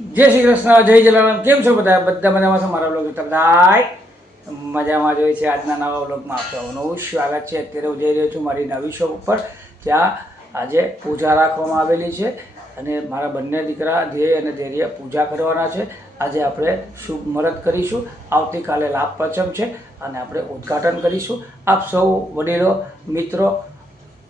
જય શ્રી કૃષ્ણ, જય જલારામ. કેમ છો બધા? બધા મજામાં છો? મારા બ્લોગ બધા મજામાં જોઈએ છે. આજના નવા બ્લોગમાં આપનું સ્વાગત છે. અત્યારે હું જઈ રહ્યો છું મારી નવી શોપ ઉપર. ત્યાં આજે પૂજા રાખવામાં આવેલી છે અને મારા બંને દીકરા ધ્યેય અને ધૈર્ય પૂજા કરવાના છે. આજે આપણે શુભ મુહૂર્ત કરીશું. આવતીકાલે લાભ પંચમ છે અને આપણે ઉદ્ઘાટન કરીશું. આપ સૌ વડીલો, મિત્રો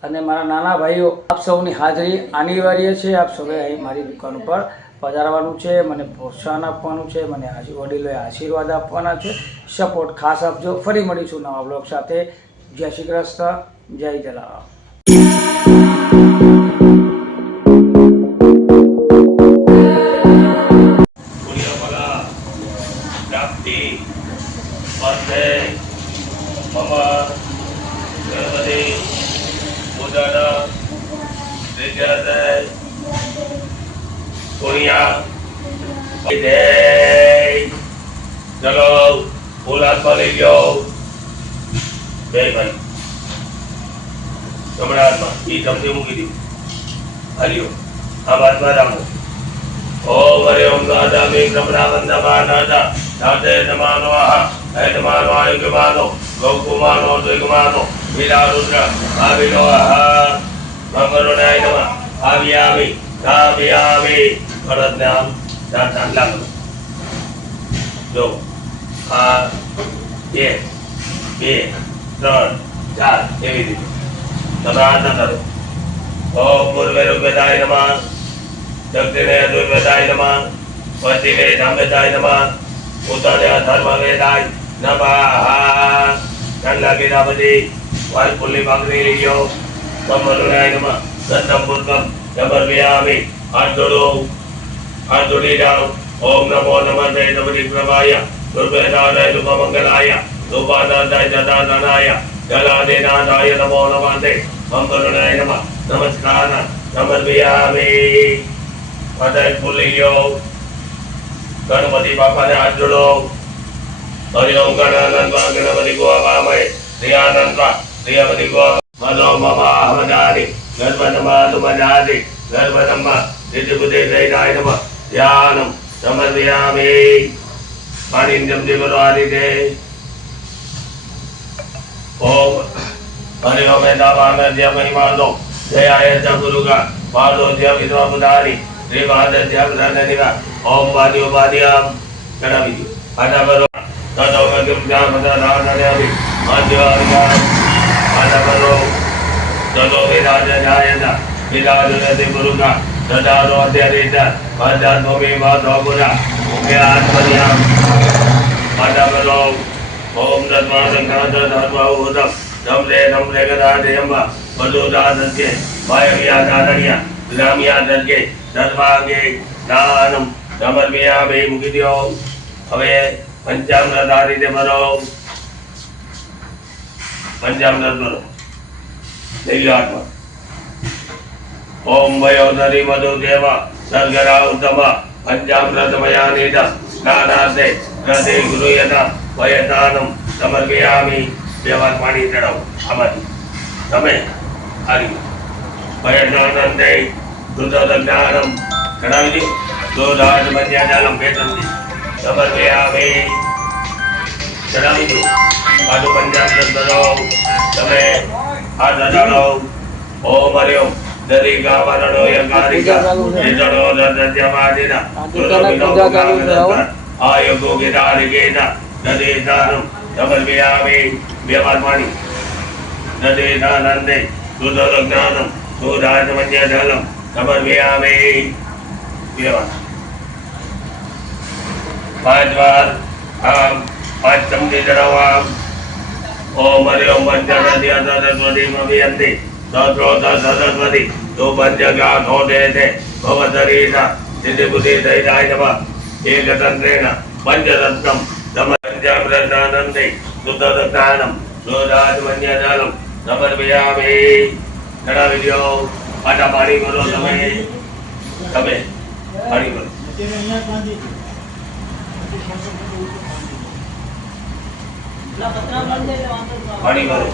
અને મારા નાના ભાઈઓ, આપ સૌની હાજરી અનિવાર્ય છે. આપ સૌએ અહીં મારી દુકાન ઉપર પધારવાનું છે, મને પ્રોત્સાહન આપવાનું છે, મને વડીલોએ આશીર્વાદ આપવાના છે. સપોર્ટ ખાસ આપજો. ફરી મળીશું નવા બ્લોગ સાથે. જય શ્રી કૃષ્ણ, જય જલારામ. चलो बोला तो ले लो બે ભાઈ કમળામાં ઈ તમને મૂકી દીધું હરિયો આ વાતમાં રામો ઓમ હરે ઓમ દાદા મે કમળા વંદમા દાદા દાદે નમાનો આહ હે નમાનો આયુગમાનો ગૌકુમાનો દ્વિગમાનો વિલા રુદ્ર આવિલો આહ ભગવરો નાય નમઃ આવિયામિ કાવ્યામિ ભરત નામ દાતા લાગો જો આ 1 2 3 4 એવી રીતે સમાધાન કરો. ઓમ પૂર્વે રૂપેદાય નમઃ દક્ષિણે રૂપેદાય નમઃ પશ્ચિમે ધામેદાય નમઃ ઉત્તરે ધર્મવેદાય નમઃ. કંડલા ગીરાપતિ વાલપુલ્લી ભાગરી લીજો સમરુણાય નમઃ દત્તમ પૂર્વમ જબરવ્યામિ હાથ જોડી જાઓ. ओम नमो नमस्ते नमः प्रभाय गुरुवेदाय शुभमंगलाय सुपादाय जदानाय जलादेनाय नमो नमस्ते मंगलाय नमः नमस्कार समर्पयामि. पदय फुलियो गणपति बापा ने हाथ जोड़ो. हरि ओम गणानंद गणपति को आवामय श्रीयानंद श्रीयपति को मनो ममा हवनानि गणपतमा तुमजाति गणपतम्मा दिव्यबुद्धि जयनाय नमः. ध्यानम समर्पयामि. पानी जमते करो आदिते. ओम हरि ओम दावा में जय महिमा दो जय आय गुरु का मारो जय विद्वा बुधारी श्री वाद जय ब्रह्मनिका. ओम वादियो वादियाम कड़ा विधि आजा करो ततो में किम जा मदा राजयामि आद्य आर्या आजा करो ततो विराज जायता विराजते गुरु का सदारो अध्यरिता आजा भूमि माधव गुरा मुख्य आत्मनियाम आजा करो. ओम तत्वा संघात धर्मा उदम नम्रे गदादेयम्बा वदुदादस्य वायव्या दादनिया ग्राम्या दर्गे धर्मागे दानम समर्पयामि. મૂકી દો. હવે પંચામૃત આ રીતે ભરો. પંચામૃત ભરો લઈ લો હાથમાં. ओम वयोधरी मधुदेवा सर्गरा उत्तम पंचामृतमया नीत स्नानार्थे हृदय गुरुयता वयतानम समर्पयामि. બે વાર પાણી ચડાવો આમાંથી તમે આરી વયતાનંદે દુર્દજ્ઞાનમ ચડાવી દો. દોરાજ મધ્યાજાલમ ભેટંતિ સમર્પયામિ. ચડાવી દો. આદુ પંચામૃત કરો. તમે આ ચડાવો. ઓમ હરિ ઓમ દરી ગાવરણો યકારિકા નિજણો દર્જ્યમાદિના ગુરુમિનો ગાવરણો આયોગો ગિરારિકેના નદેદાનમ સમર્પયામિ. બે વાર પાણી નદેદાનંદે દુર્દજ્ઞાનમ સુરાજ મધ્યજલમ સમર્પયામિ. બે વાર 5 વાર આમ 5 ચમચી ચડાવવા. ઓમ હરિ ઓમ પંચદધ્યાસદસ્વતીમભિયંતિ સત્રોદસદસ્વતી તો પંચગા નોદેતે ભવતરીના સિદ્ધિ બુદ્ધિ દૈતાય નમઃ. એકતંત્રેણ પંચરત્નમ પંચામૃતાનંદે શુદ્ધદત્તાનમ સુરાજમન્યજાલમ સમર્પયામિ. ચડાવી દો. આટા પાણી કરો. તમે પાણી કરો. પાણી કરો.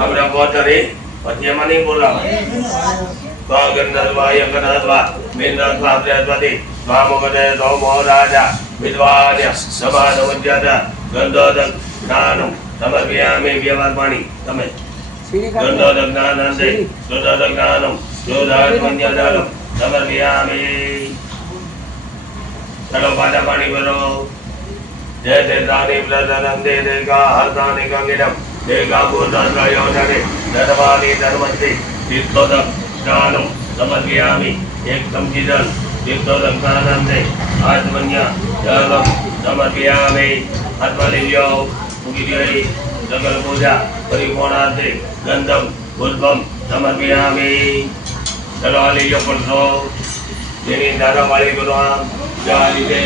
આપણે પહોંચે પછી એમાં નહીં બોલાવે. સ્વાગંધર્વાય ગણધ્વા મેન્દ્રસ્વા બૃહસ્પતિ સ્વામગતે સોમો રાજા વિદ્વાન્ય સમાનમજ્યત ગંધોદક જ્ઞાનમ સમર્પયામિ વ્યવહારપાણી તમે ગંધોદક જ્ઞાનંદે ગંધોદક જ્ઞાનમ જોધાત્મન્યદાલમ સમર્પયામિ ચલો પાછા પાણી ભરો જય દેવદાની પ્રધાનમ દે દેગા હરદાની ગંગિરમ દેગા ભૂતાત્રા યોજને ધર્માની ધર્મંતિ તીર્થોદક જ્ઞાનમ સમર્પયામિ એક ચમચી જલ તીર્થોદક જ્ઞાનંદે આત્મન્ય જલમ સમર્પયામિ હાથમાં લઈ લ્યો મૂકી દો સકલ પૂજા પરિપૂર્ણાર્થે ગંધમ પુષ્પમ સમર્પયામિ ચલો આ લઈ લો પડશો જેની દાદા વાળી કરો આમ જવા લીધે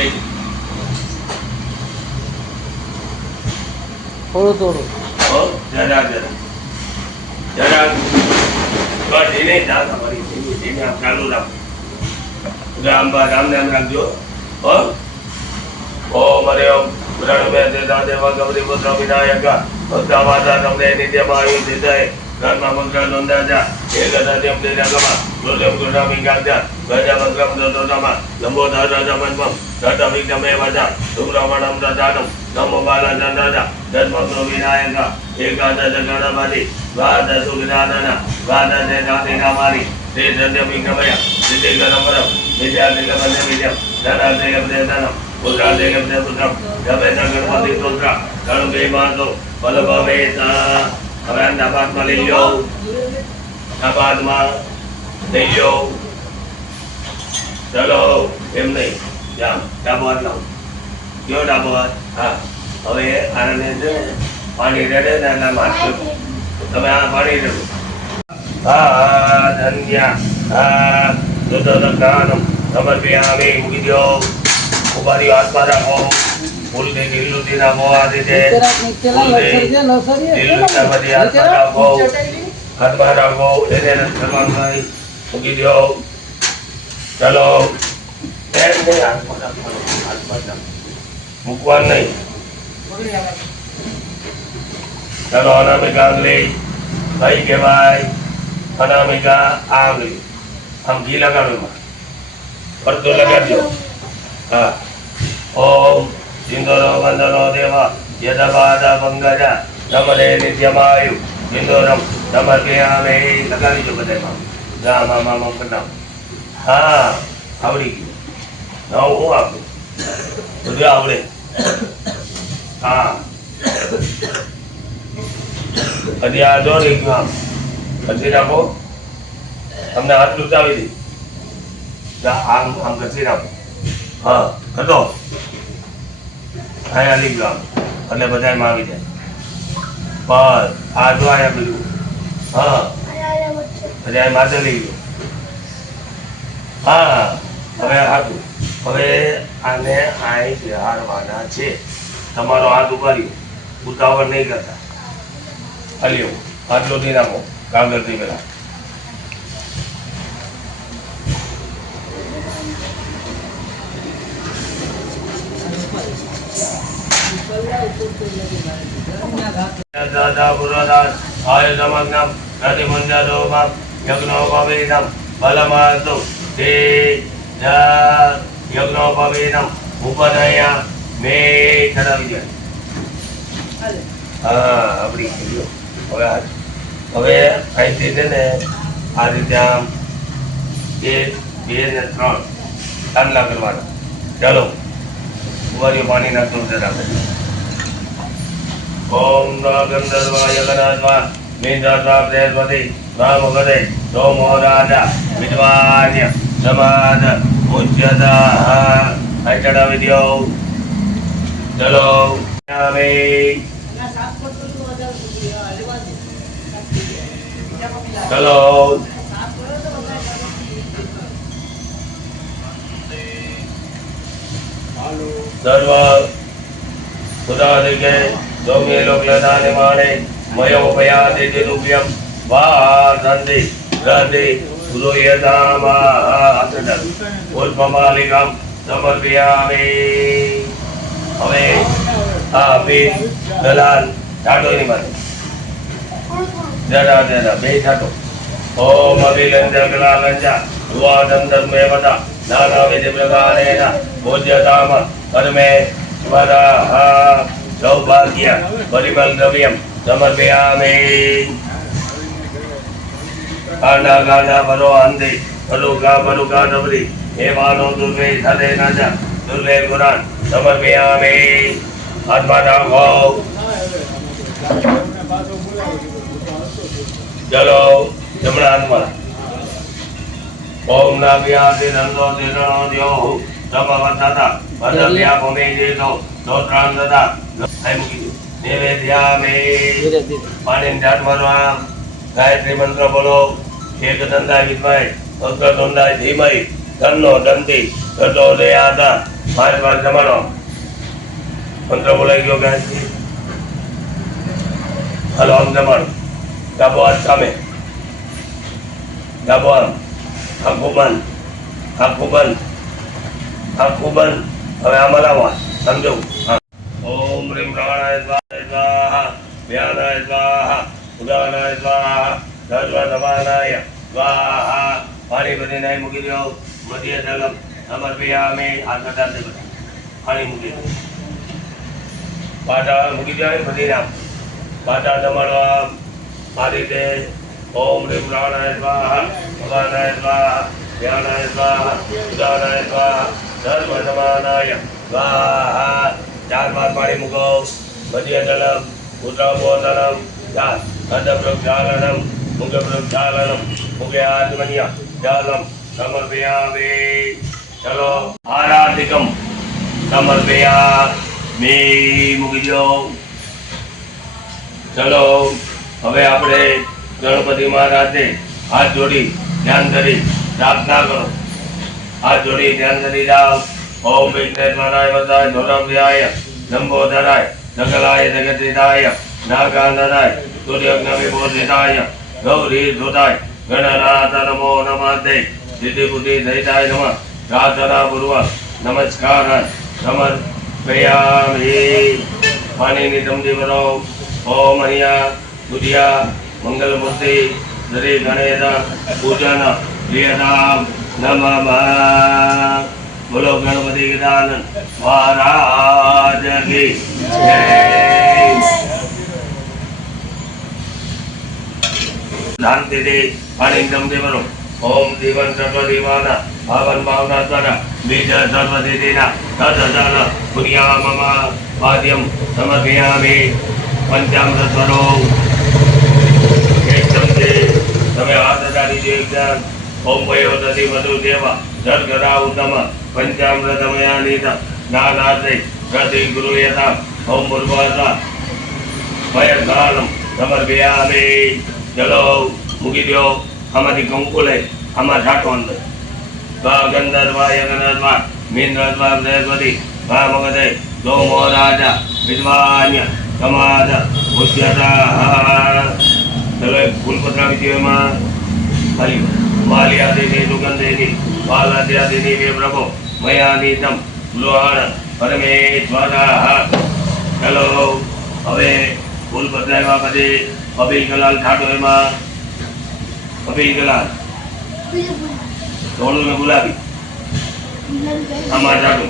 થોડું જરા બસ એને દાદા વાળી એને આમ ચાલુ રાખો રામ નામ રાખજો હો ઓમ હરે ઓમ પ્रणमे देता देवा गौरी पुत्र विनायक भक्ता माता तमने नित्यमायु सिद्धये कर्म मंत्र नंदाजा एकदाद्यम दिनगमा लोल्यम गुणामि गाजा गजमंत्रम ददोदमा लंबोदर रजमन्मम तटविक्रमे वजा सुब्रह्मण्यम ददानम नमो बालचंद्रजा जन्मग्नो विनायक एकादश गणपति द्वादश सुविधानन द्वादश नामानि श्री सत्यविक्रमय सिद्धि गणपरम विद्यादिगमने विद्यम धनादिगमने पुत्रादिगमने पुत्रम जपेता गणपति पुत्र गणपति मातो बलभवेता હવે આ નાબાદમાં લઈ લો નાબાદમાં લઈ લો ચલો એમ નહીં જામ ડાબો હાથ લાવો કયો ડાબો હાથ હા હવે આને છે ને પાણી રેડે ને એના હાથ તમે આ પાણી રેડો હા ધન્યા હા દુધનમ સમર્પયામિ મૂકી દો ઉભારી હાથમાં રાખો ફૂલ દે ગીલું દીના મો આ રીતે હાથમાં રાખો એને કરવાનું ભાઈ મૂકી દો ચલો મૂકવાનું નહીં ચલો અનામિકા આંગળી ભાઈ કહેવાય અનામિકા આંગળી આમ ઘી લગાડો એમાં પડતો લગાડજો હા ઓમ સિંદુરો વંદનો દેવા યદપાદા પંકજા નમદે નિત્યમાયુ સિંદુરમ સમર્પયામિ લગાવી દો બધામાં જા મામા કરતા હા આવડી ગયું હું આપું બધું આવડે હા હજી આ જો રહી ગયું આમ પછી રાખો તમને હાથ લૂંટાવી દે આમ આમ ઘસી રાખો હા ઘટો અહીંયા લઈ ગયો એટલે બધામાં આવી જાય બસ આ જો આયા પેલું હા બધા માથે લઈ ગયો હા હવે હાથું હવે આને અહીં હારવાના છે તમારો હાથ ઉપાડ્યો ઉતાવળ નહીં કરતા હલ્યો આટલો થી નાખો કાગળથી પેલા દાદા પુરાદાસ આય સમગ્નમ પ્રતિમંજરોમમ યજ્ઞોપવેદમ બલમાતો તે યજ્ઞોપવેદમ ઉપનયા મે ચડાવી દે હા આપણી ગયો હવે અહીંથી છે ને આ રીતે આમ 1 2 ને 3 ચાંદલા કરવાના ચાલો ઉવારીઓ પાણી નાખતું જરા ઓમ ગંધર્વાય ગણાધ્વા મેન્દ્રસ્વા બૃહસ્પતિ સ્વામગતે સોમો રાજા વિદ્વાન્ય સમાદ ઉચ્યતા અહીં ચડાવી દો ચલો ચલો સર્વ સુધાધિકે સૌમ્ય લોકલદાને માણે મયો ભયાદે દિનુભ્યમ વાધંતિ રતિ સુરોયતામા અતડલ પુષ્પમાલિકમ સમર્પયામિ હવે આ બે દલાલ ઢાટો એની માથે જરા બે ઢાટો ओम अभिलंजकलालंज युवादन्तमेवता नानाविधप्रकारेण पूज्यताम परमे स्वराः सौभाग्य परिमलद्रव्यं समर्पयामि कांडा कांडा परो अंधे परुका डबरी हेमानो दुर्वे धरे न च दुर्वे गुरान समर्पयामि आत्मा राघो चलो जमना आत्मा ओम नाभ्याति नंदो दिनो द्यो समवत्तता पदव्या भूमि देतो दोत्रांतता है मुकी निवेद्यामि पानी जाट मरवा गायत्री मंत्र बोलो एक दंडा विद्मय वक्रतुंडाय धीमहि तन्नो दंती प्रचोदयात् मारे पास जमानो मंत्र बोलाय गयो गायत्री हलो हम जमानो गाबो हाथ सामे गाबो आंखों बंद હવે આમાં લાવો સમજો ઓમ રીમ પ્રાણાય સ્વાહા વ્યાનાય સ્વાહા ઉદાનાય સ્વાહા સર્વધમાનાય સ્વાહા પાણી બધીને મૂકી દો મધ્ય જલમ સમર્પયામિ હાથ કટાતે પાણી મૂકી દો પાટા મૂકી દો બધી નામ પાટા જમાડવા આ રીતે ઓમ રીમ પ્રાણાય સ્વાહા ભગવાનાય સ્વાહા વ્યાનાય સ્વાહા ઉદાનાય સ્વાહા सर्वधमानाय स्वाहा चार बार पाणी मुको मध्य जलम उत्तरबोधनम चार अधप्रक्षालनम मुखप्रक्षालनम मुखे आत्मन्य जलम समर्पयामि चलो आराधिकम समर्पयामि મૂકી દો ચલો હવે આપણે ગણપતિ મહારાજે હાથ જોડી ધ્યાન કરી પ્રાર્થના કરો हाथ जोड़ी ध्यान करी जाओ ओम विघ्नेश्वराय वरदाय धोरप्रियाय लंबोदराय सकलाय जगद्धिताय नागाननाय सूर्यग्निविभूषिताय गौरी धुताय गणनाथ नमो नमस्ते सिद्धि बुद्धि सहिताय नमः प्रार्थना पूर्वक नमस्कार समर्पयामि पानी नितमदी भरो ओम हरिया बुद्धिया मंगल मूर्ति श्री गणेश पूजन प्रियताम नमः बोलो गणपति गजानन महाराज की जय शांति दे पानी दम दे बरो ओम जीवन सर्व दीवाना भावन भावना द्वारा बीज सर्व देना तद जल पुनिया मम पाद्यम समर्पयामि पंचामृत स्वरो एकदम से તમે હાથ ડાળી દે એકદમ ओम वयोदधि मधुदेव जर्गरा उत्तम पंचामृतमयानीत नानात्रे प्रति गुरुयता ओम मुर्वासा वयकालम समर्पयामि चलो મૂકી દો આમાંથી કંકુ લઈ આમાં છાંટો અંદર ગંધર્વા યગનર્વા મીનરત્વા બૃહસ્પતિ મગધે સોમો રાજા વિદ્વાન્ય સમાજ ઉદ્યતા ચલો એક ફૂલપત્રા વિધિ એમાં ખાલી माल्यादिनी सुगंधिनी बालाद्यादिनी वे प्रभो मया नीतम ग्रहण परमेश्वरः चलो હવે ફૂલ બદલાવ્યા પછી અબીલ ગલાલ છાંટો એમાં અબીલ ગલાલ ધોળું ને ગુલાબી આમાં છાંટો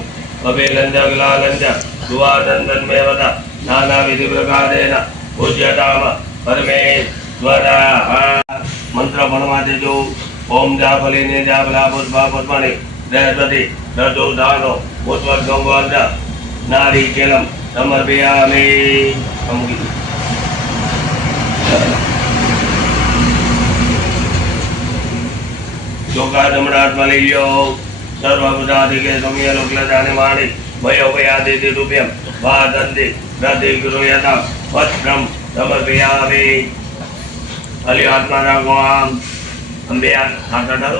અબીલ લંજા ગલાલ લંજા દુઆ દંદન મેવતા નાના વિધિ પ્રકારેણ પૂજ્યતામ પરમેશ્વરः મંત્ર ભણવા દેજો ओम जाफलिने जाफला पुष्पा पुष्पाणि बृहस्पति दर्दो दानो पुष्पर गंगवंद नारी केलम समर्पयामि जोगा जमनाथ मलियो सर्वभूतादिके समय लोकल जाने माणि भयो भयादिति रूप्यम वादन्ति प्रति गुरुयता वस्त्रम समर्पयामि अली आत्मा राघवाम अंबियान हाथ डालो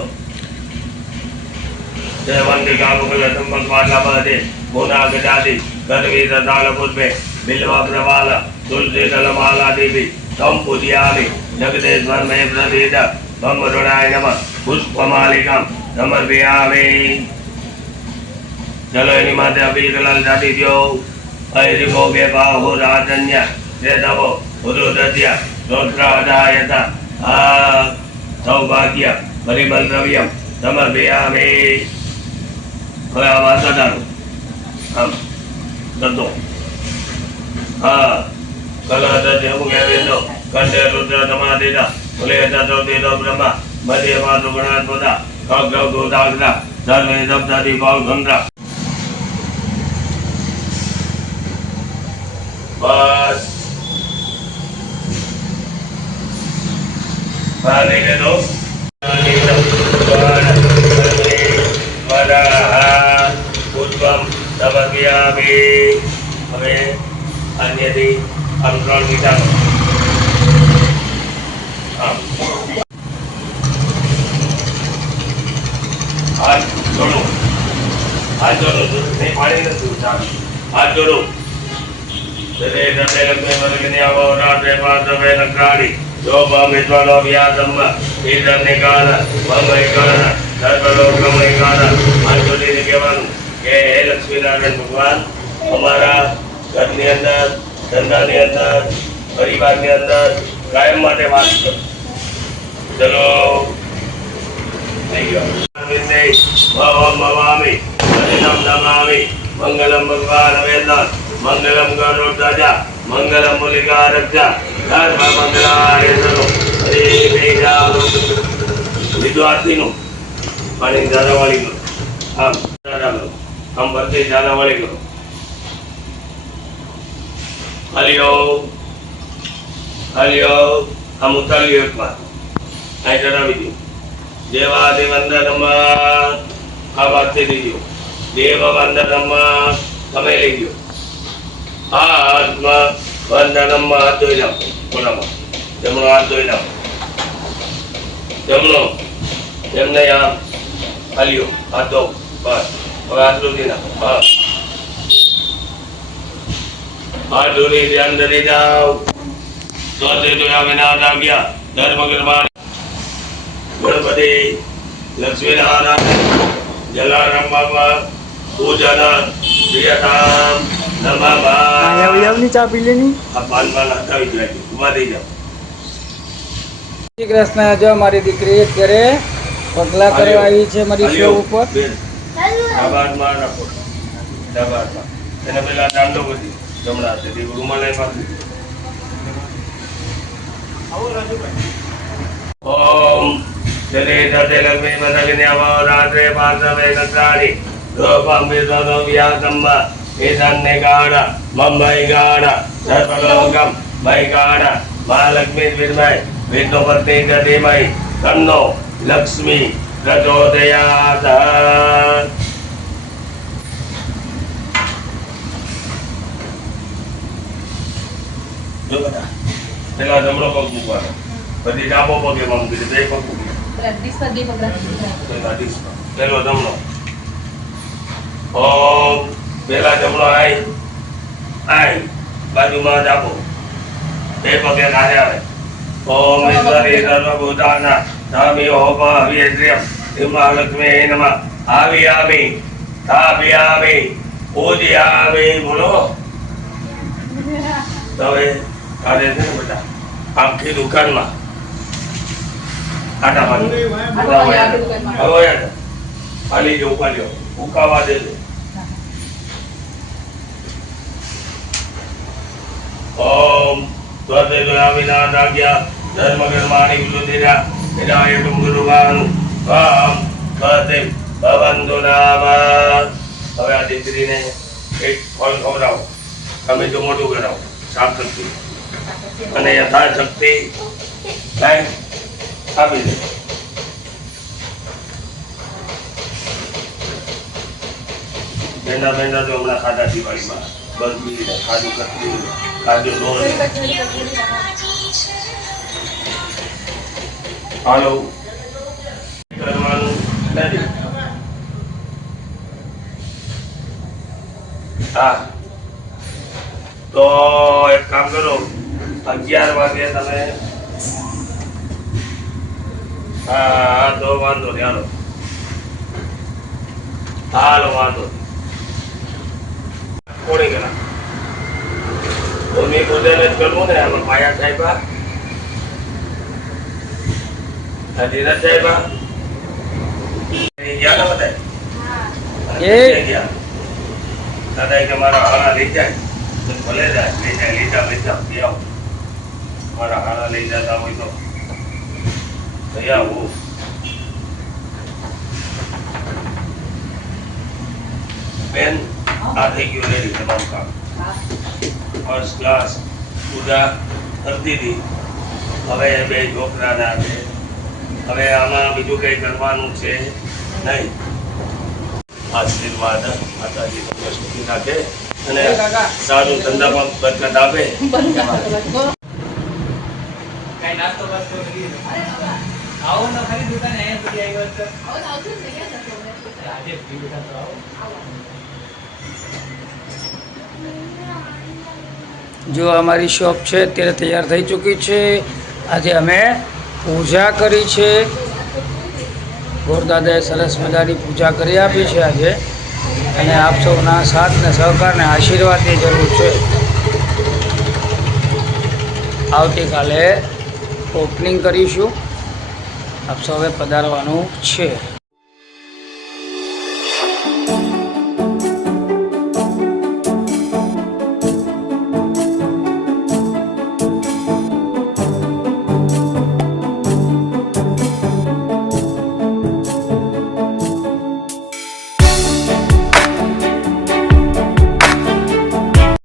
देवंदि कामुकल संबंध वाला बदे बोना गजादि गदवी ददाल पुष्पे बिल्वा प्रवाल तुलसी दलमाला देवी तम पूजयामि जगदेश्वर में प्रतीत बम रुणाय नमः पुष्पमालिकां समर्पयामि चलो एनी माते अबील गलाल छाटी दो ऐरिको के बाहु राजन्य देदवो उरुदत्य रुद्रादायत સૌભાગ્ય પરિબલ દ્રવ્યમ સમર્પયામિ. હવે આ વાંચા ચાલુ આમ દત્તો હા કલા જેવું કહેવાય તો કંઠે રુદ્ર સમાધિના મુલે ચતુર્થીનો બ્રહ્મા મધ્યમાં દુગણાત્મતા કગ્રવ દોદાગ્રા સર્વે સપ્તાધિ ભાવ ધંદ્રા. બસ હા લઈ લેજો. પુષ્પમ સમર્પયામિ. હવે અન્યથી આમ 3 મીઠા હાથ જોડો નહીં પાણી નથી હાથ જોડો. લક્ષ્મીનારાયણ ભગવાન અમારા ઘરની અંદર ધંધાની અંદર પરિવારની અંદર કાયમ માટે વાત કરો. ચલો થઈ ગયો. ભવામી નમામિ મંગલમ ભગવાન વેદાંત મંગલમ ગરુડધજા મંગલમ મૂલિકા રક્ષા ધર્મ મંગલાય સરો. હરે મેઘા વિદ્યાર્થીનું પાણી દાદાવાળી કરો. આમ દાદા કરો આમ ભરતી દાદાવાળી કરો. હલિયો આમ ઉતાર્યું એકવાર અહીં ચડાવી દો. દેવાદિવંદનમાં આ વાતથી લીધો. દેવ વંદનમાં તમે લઈ ગયો. આ હાથમાં વંદનમાં હાથ ધોઈ નાખો. કોનામાં જમણો હાથ ધોઈ નાખો. જમણો એમને આમ હલિયો હાથ ધો. બસ હવે હાથ ધોઈ નાખો. હા હાથ ધોરી ધ્યાન ધરી જાઓ. સ્વતે ધોયા વિના લાગ્યા ધર્મ ગણપતિ લક્ષ્મીનારાયણ જલારામ બાબા પૂજન પ્રિયતામ નમઃ. ચા પી લેની. આ પાનમાં નાખાવી જાય ઉભા થઈ જાઓ. શ્રી કૃષ્ણ. જો મારી દીકરી અત્યારે પગલા કરવા આવી છે મારી શો ઉપર. ડાબામાં રાખો. ડાબામાં એને પેલા દાંડો કરી જમણા હાથે રૂમાલ પાકી. ઓમ જલે જતે લક્ષ્મી મદલિને આવો રાત્રે પાર્થવે નત્રાણી રૂપમ વિશ્વનો વ્યાસંબા ઈશાન્ય ગાઢ મમ્મય ગાઢ સર્વલોકમ મય ગાઢ મહાલક્ષ્મી વિદ્મહે વિષ્ણુપત્ની ચ ધીમહિ તન્નો લક્ષ્મી પ્રચોદયાત. જો બેટા પેલા જમણો પગ મૂકવાનો પછી ડાબો પગ એમાં મૂકી દે. બે પગ મૂકી પેલો જમણો. ઓમ પેલા જમણો આઈ બાજુમાં ડાબો બે પગે કાઢે આવે. ઓમ ઈશ્વરી સર્વભૂતાના સ્વામી હોમ હવિયશ્રિયમ મહાલક્ષ્મી નમઃ. આવિયામિ સ્થાપયામિ પૂજયામિ. બોલો હવે કાઢે છે ને બેટા આખી દુકાનમાં આટા પાડી ખાલી જો ઉપાડ્યો ઉકાવા દે. ઓમ સ્વતે જોયા વિના દાગ્યા ધર્મ કર્માણી વિલુદિરા વિનાય ગુરુવાન સ્વામ સ્વતે ભવંતુ નામ. હવે આ દીકરીને એક ફળ ખવડાવો. તમે તો મોટું કરાવો સાક્ષી અને યથાશક્તિ આપી દે. બેના બેના તો હમણાં ખાધા દિવાળીમાં બરફી કાજુ કતરી કાજુ લોટ. હાલો કરવાનું નથી. હા તો એક કામ કરો 11 વાગે તમે હા તો વાંધો નહીં. હાલો વાંધો કોણી કરા ભૂમિ પૂજન જ કરવું ને આમાં પાયા સાહેબ ધીરજ સાહેબ ગયા ને બધા એ ગયા દાદા કે મારા હારા લઈ જાય તો ભલે જાય લઈ જાય લઈ જાઓ મારા હારા લઈ જતા હોય તો લઈ આવું બેન આ થઈ ગયું રેડી તમામ કામ ફર્સ્ટ ક્લાસ પૂજા કરતી હતી હવે બે છોકરાના છે હવે આમાં બીજું કંઈ કરવાનું છે નહીં આશીર્વાદ માતાજી તમને સુખી રાખે અને સારું ધંધામાં બરકત આપે જો અમારી શોપ છે અત્યારે તૈયાર થઈ ચૂકી છે. આજે અમે પૂજા કરી છે. ગોરદાદાએ સરસ મજાની પૂજા કરી આપી છે આજે, અને આપ સૌના સાથ ને સહકાર ને આશીર્વાદની જરૂર છે. આવતીકાલે ઓપનિંગ કરીશું. આપ સૌએ પધારવાનું છે.